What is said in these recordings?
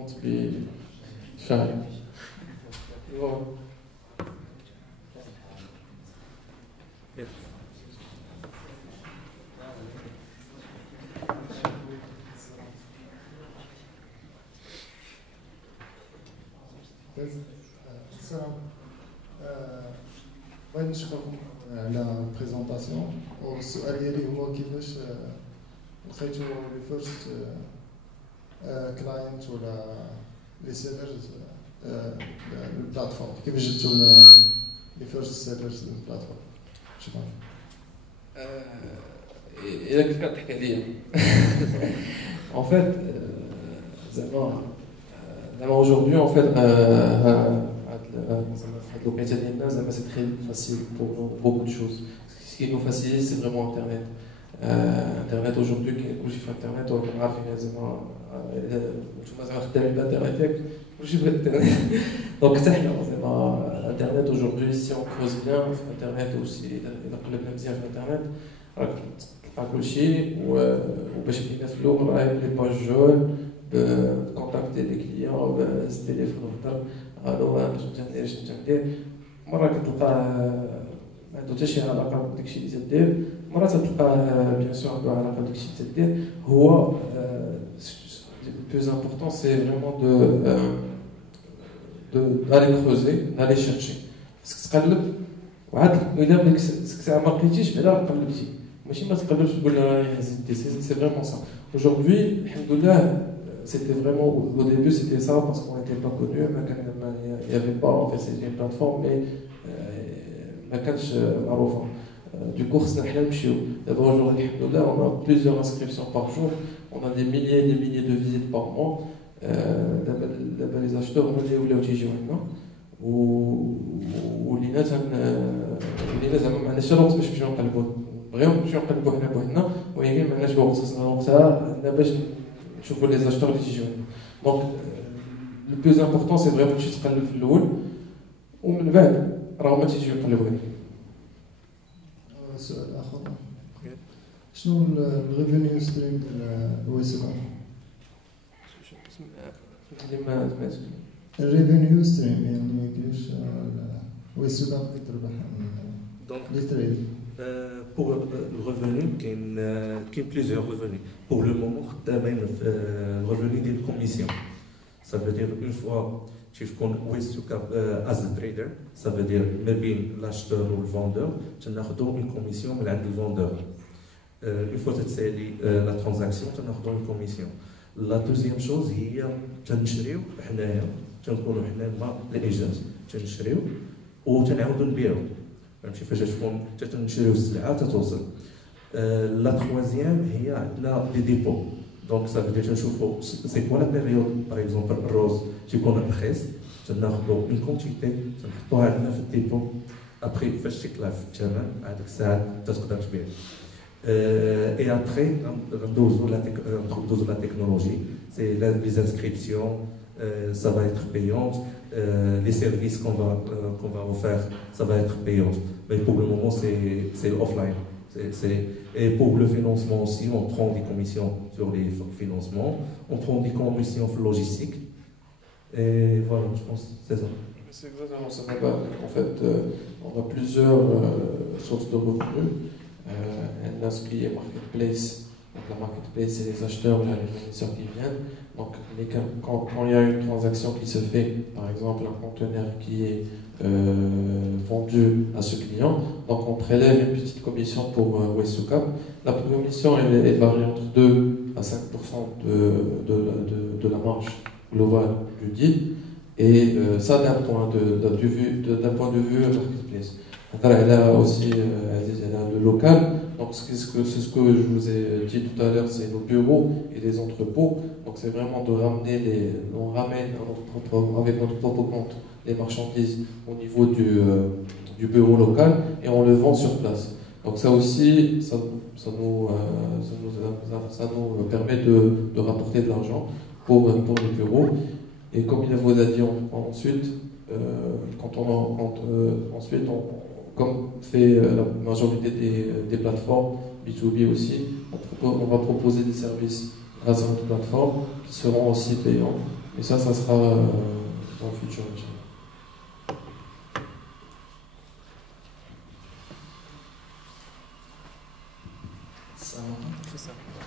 want to be shy. Well, Yeah. السلام. بغيت نشكركم على البريزونطاسيون والسؤال ديالي هو كيفاش لقيتو لي فيرست كلاينت ولا لي سيلرز للبلاتفورم، كيفاش جبتو لي فيرست سيلرز للبلاتفورم؟ شكرا. إذا كنت كتحكي عليا en fait زعما aujourd'hui en fait l'occasion d'Internet, c'est très facile pour nous, beaucoup de choses. Ce qui nous facilite, c'est vraiment Internet. Internet aujourd'hui, quand je fais Internet, on a Internet. Donc, Internet aujourd'hui, si on creuse bien, Internet aussi, il a même bien Internet. كل شيء وباش ينفلو لي باج جون بكونتاكتي لي كليون بالتليفون وهضر الو اش ندير اش ندير مره كتلقاه ما عنده حتى شي علاقه بداكشي اللي تدير مره تلقاه بيان سور عنده علاقه بداكشي اللي تدير هو le plus important c'est vraiment d'aller creuser d'aller chercher باسكو تقلب وعاد الا ديك الساعه ما لقيتيش بعدا قلبتي ماشي ما تقدرش تقول لها زدتي سي فريمون سا aujourd'hui الحمدلله c'était vraiment au début c'était ça parce qu'on n'était pas connu il y avait pas en fait c'était une plateforme mais ما كانش معروفه du coup خصنا حنا نمشيو دابا aujourd'hui الحمدلله on a plusieurs inscriptions par jour on a des milliers de visites par mois دابا les acheteurs هما اللي ولاو تيجيو عندنا ولينا زعما ما عندناش الوقت باش نمشيو نقلبوا بغيو نمشيو نقلبوا حنا بوحدنا ولكن ما عندناش الوقت خصنا وقتها عندنا باش نشوفوا لي زاشتور اللي تيجيو عندنا دونك لو بلوز امبورطون سي فريمون تمشي تقلب في الاول ومن بعد راه هما تيجيو يقلبوا عليك. سؤال اخر، شنو الريفينيو ستريم ديال الويسكار؟ ما سمعتش الريفينيو ستريم يعني كيفاش الويسكار كيتربح لي تريد؟ Pour le revenu, il y a plusieurs revenus. Pour le moment, le revenu des commissions. Ça veut dire une fois que tu connais as a trader, ça veut dire même l'acheteur ou le vendeur, tu as une commission mais le vendeur. Une fois que tu sais la transaction, tu as une commission. La deuxième chose, il y a tu نشريو حنايا تنكونوا حنا مع الايجنت تنشريو وتنعاودوا نبيعوا. فهمتي فاش تكون تنشريو السلعه تتوصل. لا تروازيام هي عندنا دي ديبو دونك صافي تنشوفوا سي كوا لا بيريود باغ اكزومبل الروز تيكون رخيص تناخذوا اون كونتيتي تنحطوها عندنا في الديبو ابخي فاش تيطلع في الثمن هذيك الساعه تقدر تبيع. اي ابخي ندوزو لا تكنولوجي سي لي انسكريبسيون ça va être payant, les services qu'on va offrir, ça va être payant. Mais pour le moment, c'est offline. Et pour le financement aussi, on prend des commissions sur les financements, on prend des commissions logistiques. Et voilà, je pense que c'est ça. C'est exactement ça. En fait, on a plusieurs sources de revenus. On a ce qui est marketplace. Donc la marketplace, c'est les acheteurs ou les fournisseurs qui viennent. Donc quand il y a une transaction qui se fait, par exemple un conteneur qui est vendu à ce client, donc on prélève une petite commission pour Westsucap. La commission elle varie entre 2 à 5% de la marge globale du deal, et ça d'un point de vue marketplace. Elle a aussi le local. Donc c'est ce que je vous ai dit tout à l'heure, c'est nos bureaux et les entrepôts. Donc c'est vraiment de ramener on ramène avec notre propre compte les marchandises au niveau du bureau local et on le vend sur place. Donc ça aussi, ça nous permet de rapporter de l'argent pour les bureaux. Et comme il vous a dit ensuite, ensuite comme fait la majorité des plateformes, B2B aussi, on va proposer des services grâce à notre plateforme qui seront aussi payants Et ça sera dans le futur.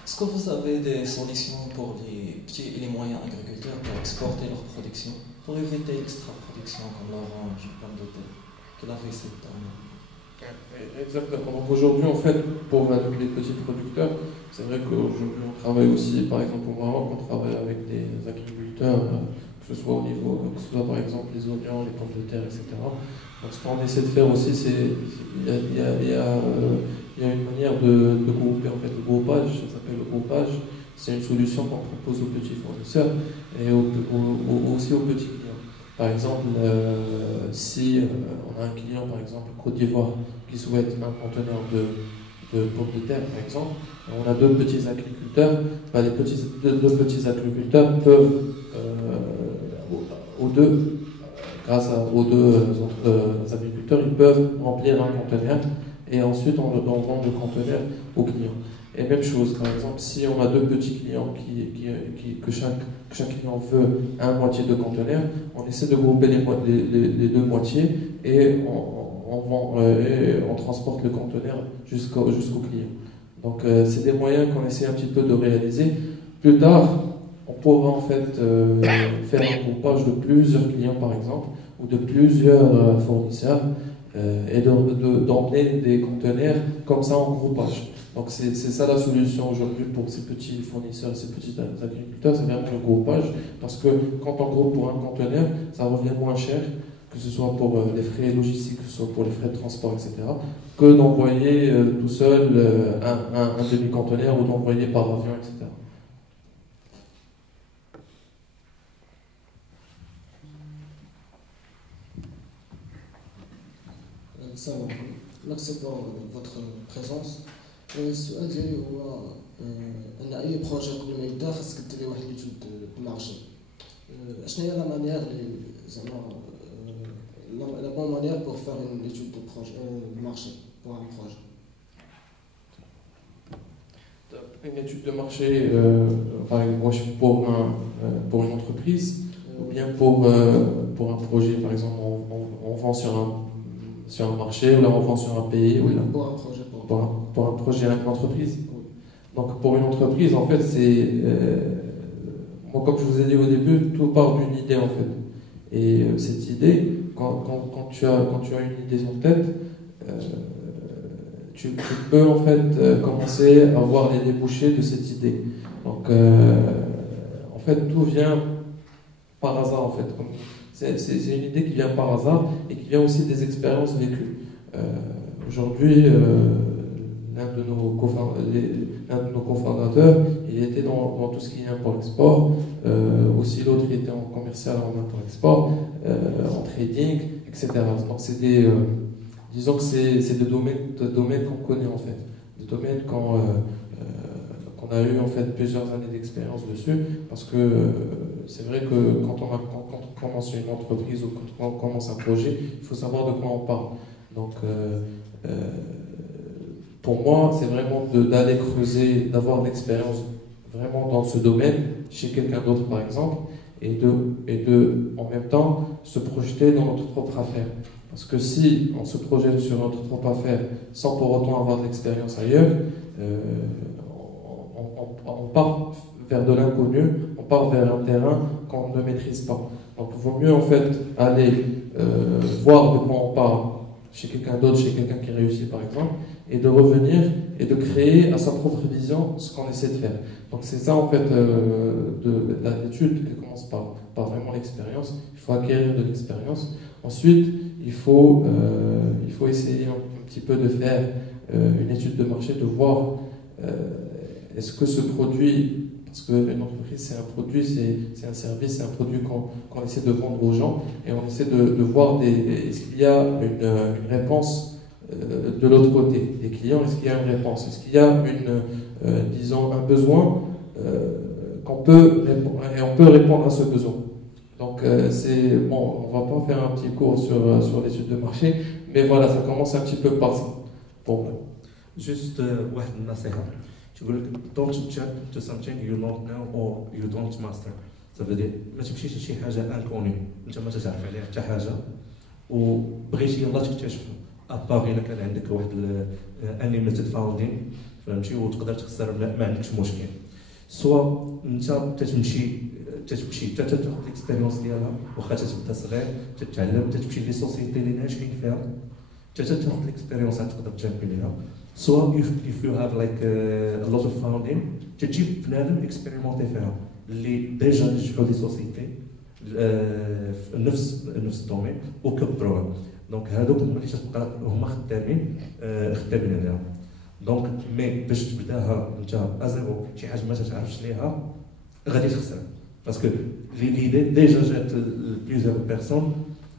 Est-ce que vous avez des solutions pour les petits et les moyens agriculteurs pour exporter leur production, pour éviter l'extra-production comme l'orange, pomme de terre, qu'il avait cette année? Exactement. Donc aujourd'hui, en fait, pour les petits producteurs, c'est vrai qu'aujourd'hui, on travaille aussi, par exemple au Maroc, on travaille avec des agriculteurs, que ce soit au niveau, que ce soit par exemple les oignons, les pommes de terre, etc. Donc ce qu'on essaie de faire aussi, il y a une manière de grouper, en fait, le groupage, ça s'appelle le groupage. C'est une solution qu'on propose aux petits fournisseurs et aussi aux petits clients. Par exemple, si on a un client, par exemple, Côte d'Ivoire, qui souhaite un conteneur de pommes de terre, par exemple, on a deux petits agriculteurs, les deux petits agriculteurs peuvent, grâce aux deux autres agriculteurs, ils peuvent remplir un conteneur et ensuite on vend le conteneur au client. Et même chose, par exemple, si on a deux petits clients que chaque client veut un moitié de conteneur, on essaie de grouper les deux moitiés et on transporte le conteneur jusqu'au client. Donc c'est des moyens qu'on essaie un petit peu de réaliser. Plus tard, on pourra en fait faire un groupage de plusieurs clients par exemple, ou de plusieurs fournisseurs, et d'emmener des conteneurs comme ça en groupage. Donc c'est ça la solution aujourd'hui pour ces petits fournisseurs, ces petits agriculteurs, c'est vraiment le groupage, parce que quand on groupe pour un conteneur, ça revient moins cher, que ce soit pour les frais logistiques, que ce soit pour les frais de transport, etc., que d'envoyer tout seul un demi-conteneur ou d'envoyer par avion, etc. السلام عليكم. merci pour votre présence. السؤال ديالي هو ان اي بروجي قبل ما يبدا خاصك ديري واحد ليتود دو مارشي. شنو هي لا مانيير اللي زعما لا بون مانيير بور فار اون ليتود دو بروجي دو مارشي بور ان بروجي؟ Une étude de marché, par exemple, pour une entreprise, ou bien pour un projet, par exemple, on vend sur un marché, ou là on vend sur un pays, ou là, pour un projet, une entreprise. Donc pour une entreprise, en fait, c'est, moi, comme je vous ai dit au début, tout part d'une idée en fait. Et cette idée, quand tu as une idée en tête, tu peux en fait commencer à voir les débouchés de cette idée. Donc en fait, tout vient par hasard en fait. C'est une idée qui vient par hasard et qui vient aussi des expériences vécues. Aujourd'hui, l'un de nos cofondateurs, il était dans tout ce qui est import-export. Aussi l'autre, il était en commercial en import-export, en trading, etc. Donc c'est disons que c'est des domaines qu'on connaît en fait. Des domaines qu'on a eu en fait plusieurs années d'expérience dessus, parce que c'est vrai que quand on commence une entreprise ou quand on commence un projet, il faut savoir de quoi on parle. Donc pour moi, c'est vraiment d'aller creuser, d'avoir de l'expérience vraiment dans ce domaine, chez quelqu'un d'autre par exemple, et de en même temps se projeter dans notre propre affaire. Parce que si on se projette sur notre propre affaire sans pour autant avoir de l'expérience ailleurs, on part vers de l'inconnu, on part vers un terrain qu'on ne maîtrise pas. Donc il vaut mieux en fait aller voir de quoi on parle chez quelqu'un d'autre, chez quelqu'un qui réussit par exemple, et de revenir et de créer à sa propre vision ce qu'on essaie de faire. Donc c'est ça en fait l'étude qui commence par vraiment l'expérience. Il faut acquérir de l'expérience. Ensuite, il faut essayer un petit peu de faire une étude de marché, de voir est-ce que ce produit, parce qu'une entreprise c'est un produit, c'est un service, c'est un produit qu'on essaie de vendre aux gens, et on essaie de voir est-ce qu'il y a une réponse de l'autre côté des clients, est-ce qu'il y a une réponse, est-ce qu'il y a disons un besoin qu'on peut répondre, et on peut répondre à ce besoin. Donc c'est bon, on va pas faire un petit cours sur l'étude de marché, mais voilà, ça commence un petit peu par ça pour moi. Juste واحد النصيحة تقول لك don't jump to something you don't know or you don't master. صافي ما تمشيش لشي حاجه انكوني انت ما تعرف عليها حتى حاجه وبغيتي يلاه تكتشفها ابار الا كان عندك واحد انيميتد فاوندين فهمتي وتقدر تخسر ما عندكش مشكل سوا انت تتمشي حتى تاخذ الاكسبيريونس ديالها واخا تبدا صغير تتعلم تمشي لي سوسيتي اللي ناجحين فيها حتى تاخذ الاكسبيريونس تقدر تجابي ليها سوا if you have like a lot of founding تجيب بنادم اكسبيريمونتي فيها اللي ديجا نجحوا لي سوسيتي في نفس الدومين وكبروها دونك هادوك هما اللي تبقى هما خدامين عليها دونك مي باش تبداها انت ازيرو شي حاجه ما تعرفش ليها غادي تخسر باسكو ليدي ديجا جات بليزيور بيرسون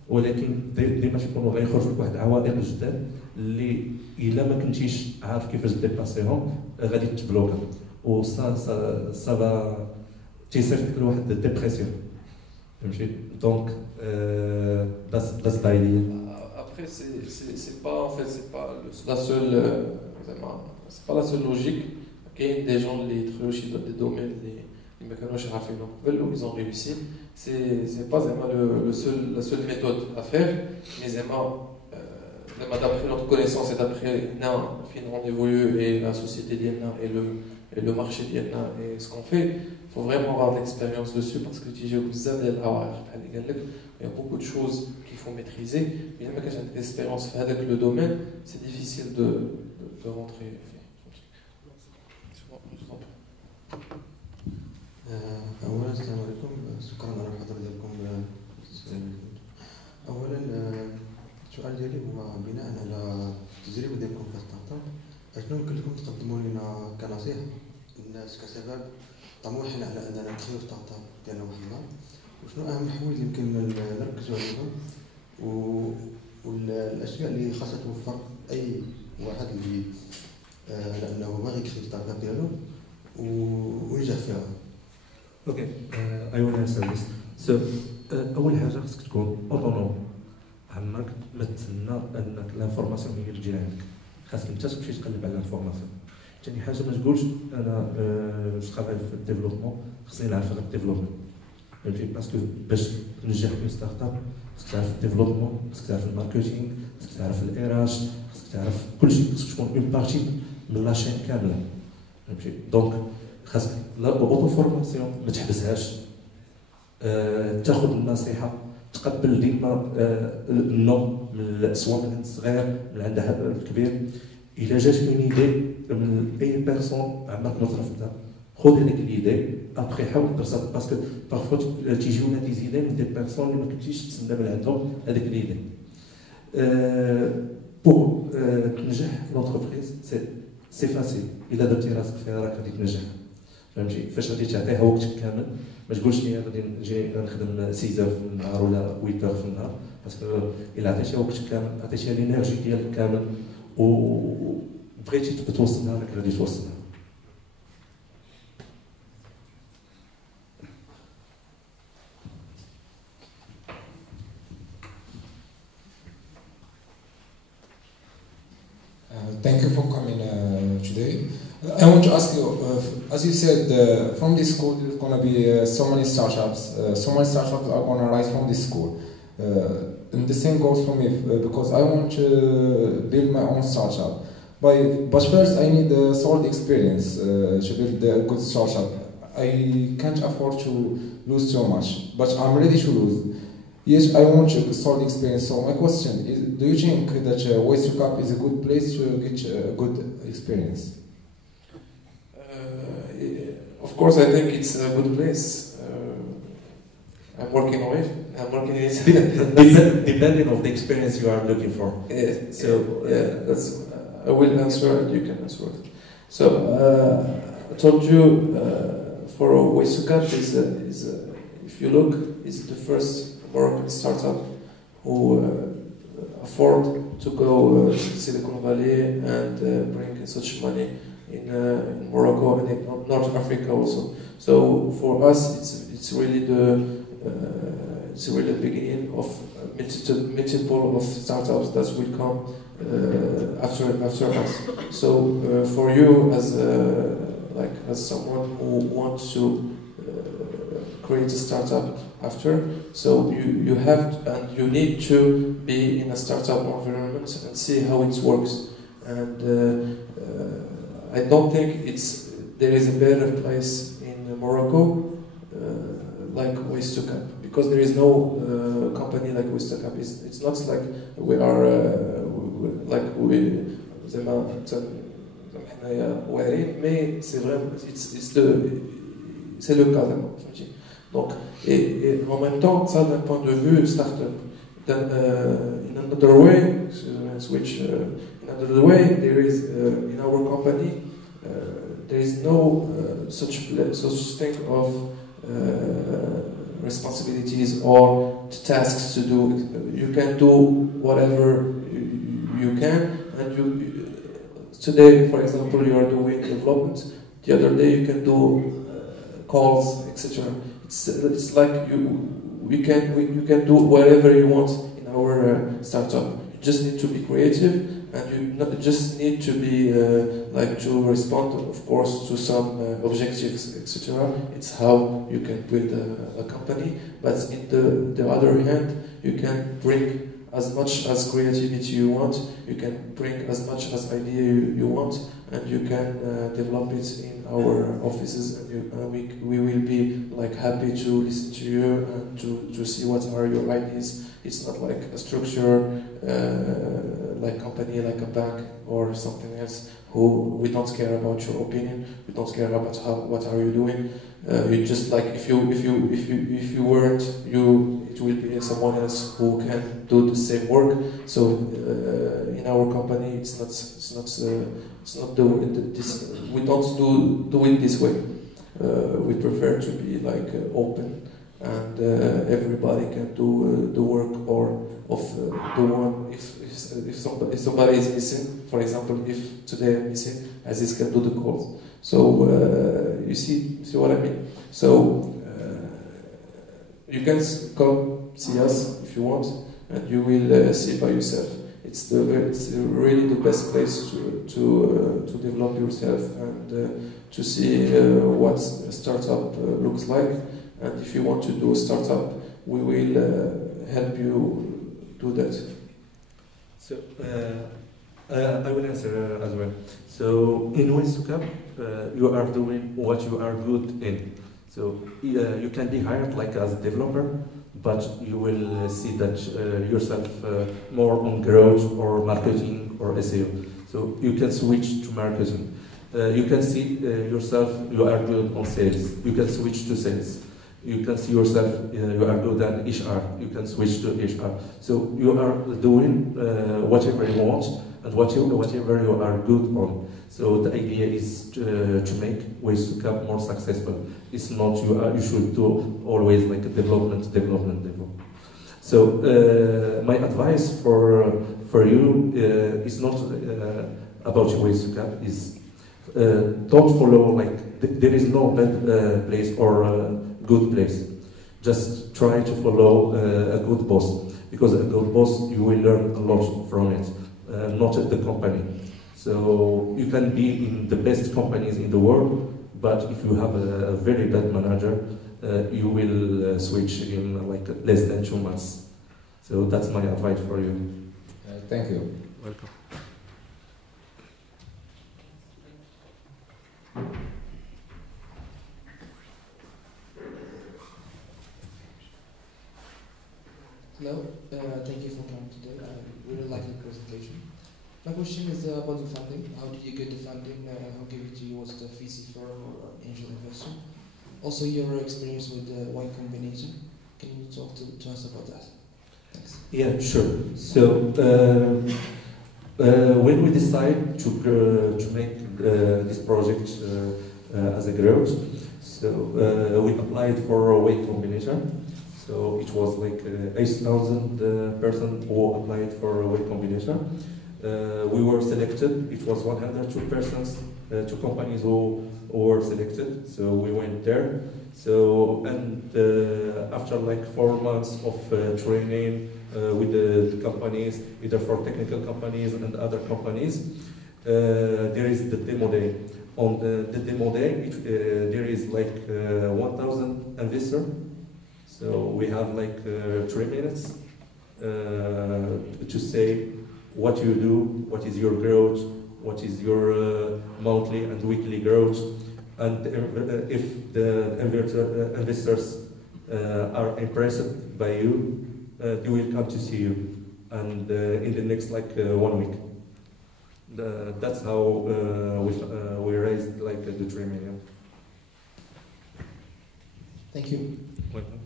ولكن ديما تيكونوا غيخرجوا لك واحد العوائق جداد اللي الا ما كنتيش عارف كيفاش ديباسيهم غادي تبلوكا و سا با تيصيفط لك لواحد الديبرسيون فهمتي دونك that's the idea. Après, c'est pas en fait c'est pas la seule c'est pas la seule logique. Il y a des gens qui travaillent dans des domaines les mécanos où ils ont réussi. C'est pas vraiment la seule méthode à faire, mais d'après notre connaissance et d'après on évolue et la société d'Yéna et le marché d'Yéna et ce qu'on fait, il faut vraiment avoir de l'expérience dessus parce que il y a beaucoup de choses qu'il faut maîtriser. Mais même quand j'ai une expérience avec le domaine, c'est difficile de rentrer. أولا السلام عليكم شكرا على الحضور ديالكم أولا السؤال ديالي هو بناء على التجربة ديالكم في ستارت اب أشنو يمكن لكم تقدموا لنا كنصيحة الناس كشباب طموحين على أننا ندخلوا ستارت اب ديالنا واحد النهار وشنو أهم الحوايج اللي يمكن نركزوا عليهم والأشياء اللي خاصها توفر أي واحد اللي لأنه باغي يدخل ستارت اب ديالو وينجح فيها. اوكي اي ويل انسر ذيس سو اول حاجه خصك تكون اوتونوم عمرك ما تسنى انك لانفورماسيون هي اللي تجي عندك خاصك انت تمشي تقلب على الانفورماسيون ثاني حاجه ما تقولش انا جو ترافاي في الديفلوبمون خصني نعرف غير الديفلوبمون فهمتي باسكو باش تنجح في ستارت اب خصك تعرف الديفلوبمون خصك تعرف الماركتينغ خصك تعرف الايراج خصك تعرف كلشي خصك تكون اون بارتي من لاشين كامله فهمتي دونك خاصك اوتو فورماسيون ما تحبسهاش تاخذ النصيحه تقبل ديما النو سواء من عند الصغير من عند الكبير الا جات اون ايدي من اي بيرسون عمرك ما ترفضها خذ هذيك الايدي ابخي حاول ترسل باسكو بارفو تيجيونا دي زيدي من دي بيرسون اللي ما كنتيش تسنى من عندهم هذيك الايدي بور تنجح لونتربريز سي فاسيل الا درتي راسك فيها راك غادي تنجح فهمتي فاش غادي تعطيها وقتك كامل ما تقولش لي غادي نجي نخدم 6 في النهار ولا 8 في النهار باسكو الا عطيتيها وقتك كامل عطيتيها الانرجي ديالك كامل وبغيتي توصلها راك غادي توصلها. Thank you for coming today. I want to ask you, as you said, from this school there's going to be so many startups. So many startups are going to rise from this school. And the same goes for me because I want to build my own startup. But first I need a solid experience to build a good startup. I can't afford to lose so much, but I'm ready to lose. Yes, I want a solid experience. So my question is, do you think that Western is a good place to get a good experience? Of course, I think it's a good place. I'm working on it. Depending on the experience you are looking for. That's. I will answer and you can answer it. So I told you for Wesukat is if you look, is the first Moroccan startup who afford to go to Silicon Valley and bring such money in Morocco and in North Africa also. So for us, it's really the beginning of multiple of startups that will come after us. So for you as someone who wants to create a startup after. So you have and you need to be in a startup environment and see how it works. And I don't think there is a better place in Morocco like Waste to Cap, because there is no company like Waste to Cap. It's not like we are like we mais c'est vrai, c'est le cas d'abord. Donc, et en même temps, ça d'un point de vue startup. Then, in another way, switch. In another way, there is in our company there is no such thing of responsibilities or tasks to do. You can do whatever you can, and today, for example, you are doing development. The other day, you can do calls, etc. It's like you can do whatever you want in our startup. You just need to be creative, and you not just need to be like to respond, of course, to some objectives, etc. It's how you can build a company. But in the other hand, you can bring as much as creativity you want, you can bring as much as idea you want, and you can develop it in our offices, and we will be like happy to listen to you and to see what are your ideas. It's not like a structure, like company, like a bank or something else, who we don't care about your opinion, we don't care about what are you doing. You just like if you weren't you, it will be someone else who can do the same work. So in our company, it's not we don't do it this way. We prefer to be like open, and everybody can do the work of the one. If somebody is missing, for example, if today I'm missing, Aziz can do the calls. So you see what I mean. So you can come see us if you want, and you will see by yourself. It's really the best place to develop yourself and to see what a startup looks like. And if you want to do a startup, we will help you do that. So I will answer as well. So in Waste to Cap, you are doing what you are good in. So you can be hired like as a developer, but you will see that yourself more on growth or marketing or SEO. So you can switch to marketing. You can see yourself, you are good on sales. You can switch to sales. You can see yourself, you are good at HR. You can switch to HR. So you are doing whatever you want and whatever you are good on. So the idea is to make Waste to Cap more successful. It's not you should do always like a development. So my advice for you is not about Waste to Cap. Is don't follow like there is no bad place or good place. Just try to follow a good boss, because a good boss you will learn a lot from it, not at the company. So you can be in the best companies in the world, but if you have a very bad manager, you will switch in like less than 2 months. So that's my advice for you. Thank you. Welcome. Hello, thank you for coming today. I really like the presentation. My question is about the funding. How did you get the funding? Who gave it to you? Was it a VC firm or an angel investor? Also, your experience with Y Combinator. Can you talk to us about that? Thanks. Yeah, sure. So when we decide to make this project as a growth, so we applied for a Y Combinator. So it was like 8,000 persons who applied for a Y Combinator. We were selected. It was 102 persons, 2 companies who were selected. So we went there. So and after like 4 months of training with the companies, either for technical companies and other companies, there is the demo day. On the demo day, there is like 1,000 investors. So we have like 3 minutes to say what you do, what is your growth, what is your monthly and weekly growth, and if the investors are impressed by you, they will come to see you, and in the next like 1 week. That's how we raised like the 3 million. Thank you. Welcome.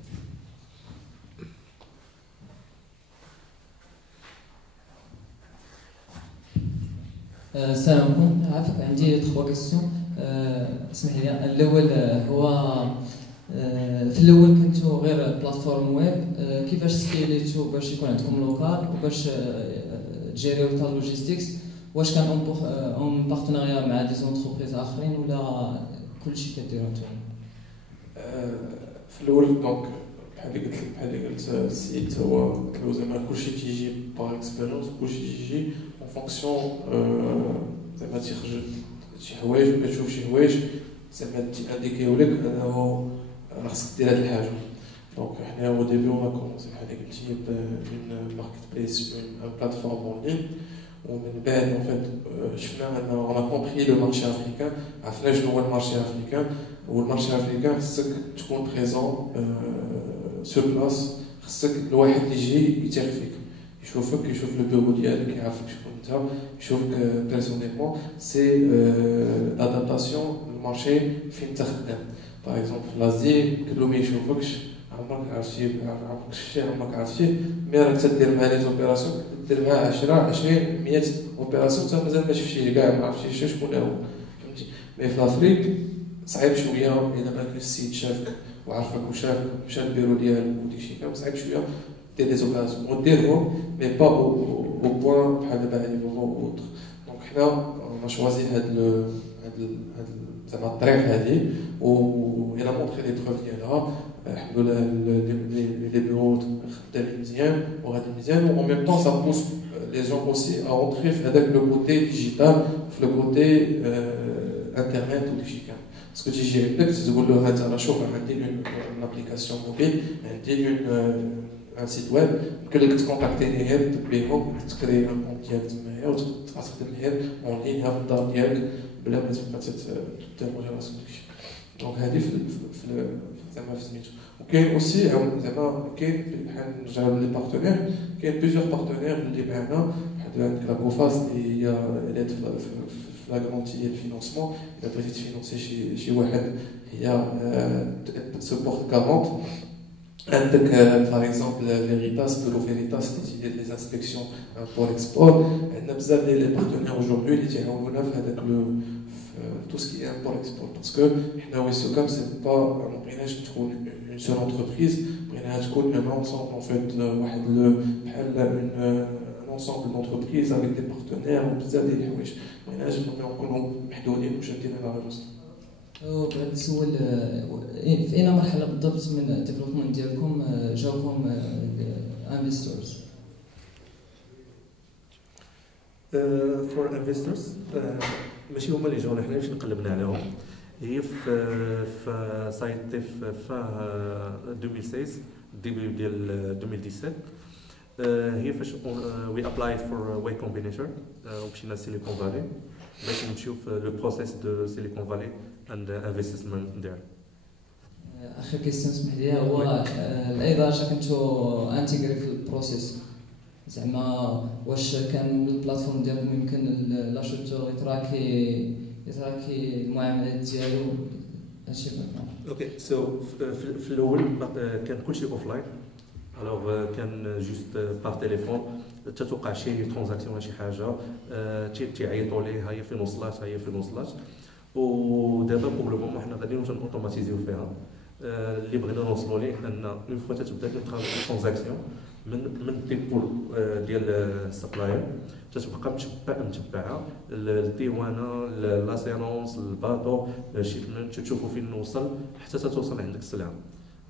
السلام عليكم. عافاك، عندي 3 كيسيون. اسمح لي، الاول هو في الاول كنتو غير بلاتفورم ويب، كيفاش سكيليتو باش يكون عندكم لوكال وباش تجيريو تاع اللوجيستيكس؟ واش كان اون بارتناريا مع دي زونتربريز اخرين ولا كلشي كديرو نتوما؟ في الاول دونك بحال اللي قلت السيد، هو قلت له زعما كلشي تيجي باغ اكسبيريونس، كلشي تيجي اون فونكسيون زعما تيخرج شي حوايج ولا تشوف شي حوايج زعما تيانديكيو لك انه راه خصك دير هاد الحاجه. دونك حنا او ديبي اون كومونسي بحال اللي قلتي بون ماركت بليس، اون بلاتفورم اون لين، ومن بعد ان فيت شفنا ان اون كومبري لو مارشي افريكان، عرفنا شنو هو المارشي افريكان. والمارشي افريكان خصك تكون بريزون سور بلاص، خصك الواحد اللي يجي يثق فيك، يشوفك، يشوف لو بيرو ديالك، يعرفك شكون انت، يشوفك بيرسونيلمون. سي لادابتاسيون المارشي فين انت خدام. باغ اكزومبل في لازي كلو ما يشوفكش، عمرك عرفتي، عمرك شتي، عمرك عرفتي، مي راك تدير مع لي زوبيراسيون، دير مع 10 20 100 اوبيراسيون، انت مازال ما شفتيه كاع، ما عرفتيش شكون هو، فهمتي. مي في لافريك صعيب شويه، الا ما كان السيد شافك وعرفك وشافك مشى البيرو ديالك وديك كاع، صعيب شويه دير لي زوبيراسيون وديرهم، مي با او بوان بحال دابا على نيفو اوتر. دونك حنا اون شوازي هاد زعما الطريق هادي، و الى مونطري لي بروف ديالها. الحمد لله لي بيرو خدامين مزيان وغادي مزيان، و ميم طون سا بوس لي جون اوسي ا اونطري في هذاك لو كوتي ديجيتال، في لو كوتي انترنت وداكشي كامل. باسكو تيجي عندك تقول له هات راه شوف عندي اون ابليكاسيون موبيل، عندي ان سيت ويب، يمكن لك تكونتاكتيني غير بهم، تكري ان كونت ديالك تمايا وتخدم غير اون لين في الدار ديالك بلا ما تبقى تديرونجي راسك داكشي. دونك هادي في زعما في سميتو. وكاين اوسي زعما كاين بحال نرجعو لي بارتنير، كاين بليزيور بارتنير اللي معنا، بحال عندك لا كوفاس اللي هي ليد في لا غرونتي ديال الفينونسمون. الا بغيتي تفينونسي شي واحد هي تسبورت 40. عندك باغ اكزومبل فيريتاس، بيرو فيريتاس اللي تيدير لي انسبكسيون بور اكسبور. عندنا بزاف ديال لي بارتنير اوجوردي اللي تيعاونونا في هذاك tout ce qui est import-export. Parce que Wissocam, c'est pas une seule entreprise, un ensemble, en fait, un ensemble d'entreprises avec des partenaires, وبغيت نسول في اي مرحله بالضبط من الديفلوبمون ديالكم جاوكم انفستورز؟ For investors ماشي هما اللي جاونا، حنا ماشي نقلبنا عليهم. هي في سايت في 2016 ديبي ديال 2017 هي فاش وي ابلايد فور واي كومبينيتور ومشينا لسيليكون فالي باش نشوف لو بروسيس دو سيليكون فالي اند انفستمنت دير. اخر كيستيون اسمح لي، هو لاي درجه كنتو انتيغري في البروسيس؟ زعما واش كان البلاتفورم ديالكم يمكن لاشوتور يتراكي المعاملات ديالو؟ هادشي اوكي. سو في الاول كان كلشي اوف لاين، الوغ كان جوست بار تليفون تتوقع شي ترانزاكسيون ولا شي حاجه تيعيطوا ليه هي فين وصلات هي فين وصلات. ودابا بور لو مومون حنا غاديين اوتوماتيزيو فيها. اللي بغينا نوصلوا ليه ان اون فوا تتبدا الترانزاكسيون من الديبول ديال السبلاير تتبقى متبعه الديوانه، لاسيرونس، الباطو، الشيبمنت، تشوفوا فين نوصل حتى توصل عندك السلعه.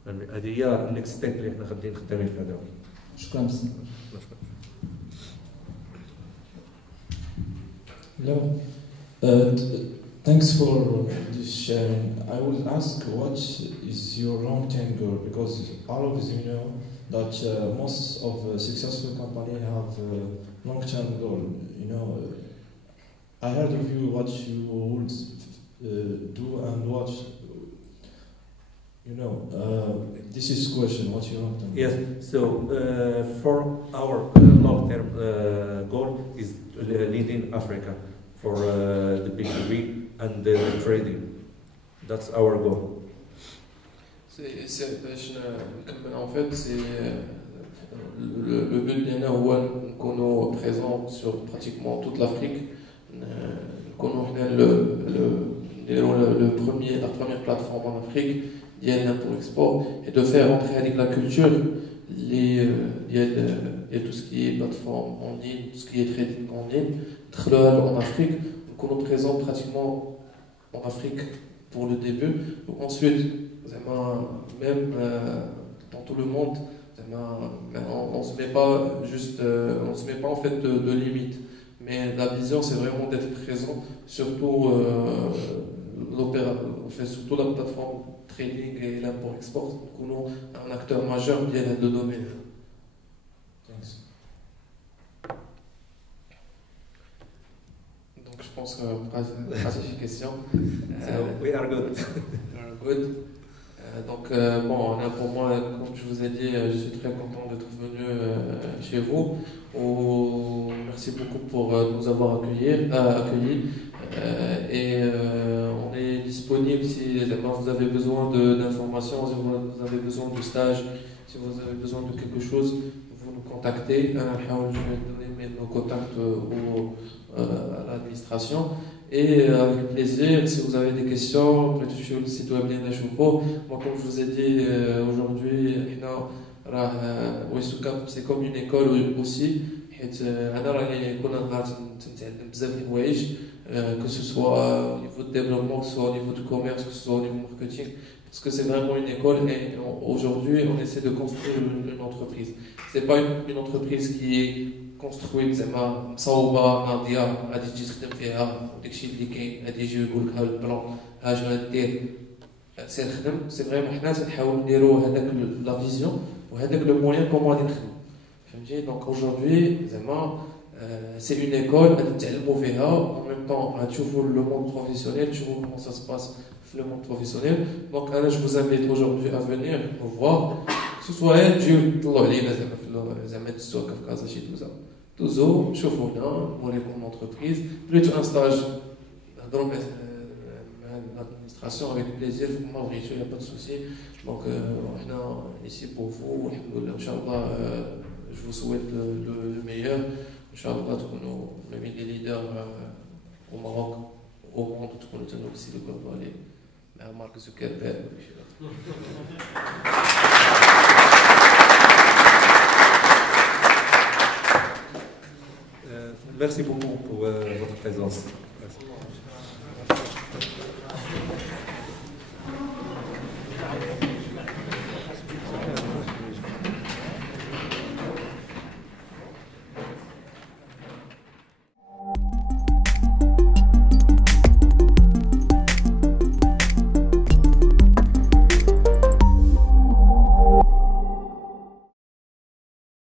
هذه هي النكست ستيب اللي حنا خدامين فيها دابا. شكرا بزاف. لا Thanks for this sharing. I will ask what is your long-term goal, because all of us know that most of successful companies have a long-term goal. You know, I heard of you what you would do and what, you know, this is question, what you want to do. Yes, so for our long-term goal is leading Africa for the B2B and the trading. That's our goal. En fait, c'est le but ديالنا هو نكونوا présents sur pratiquement toute l'Afrique. نكونوا حنا la première plateforme en Afrique ديالنا pour l'export et de faire entrer avec la culture et tout ce qui est plateforme en ligne, tout ce qui est trading en ligne, en Afrique. Nous sommes présents pratiquement en Afrique pour le début. Donc ensuite, même dans tout le monde, on se met pas juste, on se met pas en fait de limites. Mais la vision, c'est vraiment d'être présent, surtout surtout la plateforme trading et l'import-export. Nous sommes un acteur majeur bien dans le domaine. Thanks. Donc je pense que c'est une question. We are good. Good. Donc bon, là, pour moi, comme je vous ai dit, je suis très content d'être venu chez vous. Merci beaucoup pour nous avoir accueillis. Et on est disponible si vous avez besoin d'informations, si vous avez besoin de stage, si vous avez besoin de quelque chose, vous nous contactez. Je vais donner nos contacts à l'administration. Et avec plaisir, si vous avez des questions, peut-être sur le site web d'Inachoupo. Moi, comme je vous ai dit aujourd'hui, Ouessouka, c'est comme une école aussi. Que ce soit au niveau de développement, que ce soit au niveau du commerce, que ce soit au niveau marketing, parce que c'est vraiment une école et aujourd'hui on essaie de construire une entreprise. C'est pas une entreprise qui est construite زعما مصوبه ناضيه غادي تجي تخدم فيها وداكشي اللي كاين غادي يجي يقول لك ها البلان ها اش غادير سير خدم. سي فريمون حنا تنحاول نديرو هذاك لا فيزيون وهذاك لو موين كومون غادي نخدمو فهمتي. دونك اaujourd'hui زعما c'est une école غادي تعلموا فيها en même temps غتشوفوا le monde professionnel, تشوفوا comment ça se passe في le monde professionnel. Donc انا je vous invite aujourd'hui à venir nous voir, que ce soit تجيو تطلعوا علينا زعما تسوا كافكازا شي دوزو شوفونا نوريكم l'entreprise, plutôt un stage نهضروا مع l'administration avec plaisir كما بغيتو, il n'y a pas de souci. Donc حنا ici pour vous والحمد لله ان شاء الله. Je vous souhaite le meilleur. Inch'Allah, تكونوا من les leaders au Maroc, au monde, تكونوا تنو في Silicon Valley مع مارك زوكربيرغ. Merci beaucoup pour votre présence. Merci.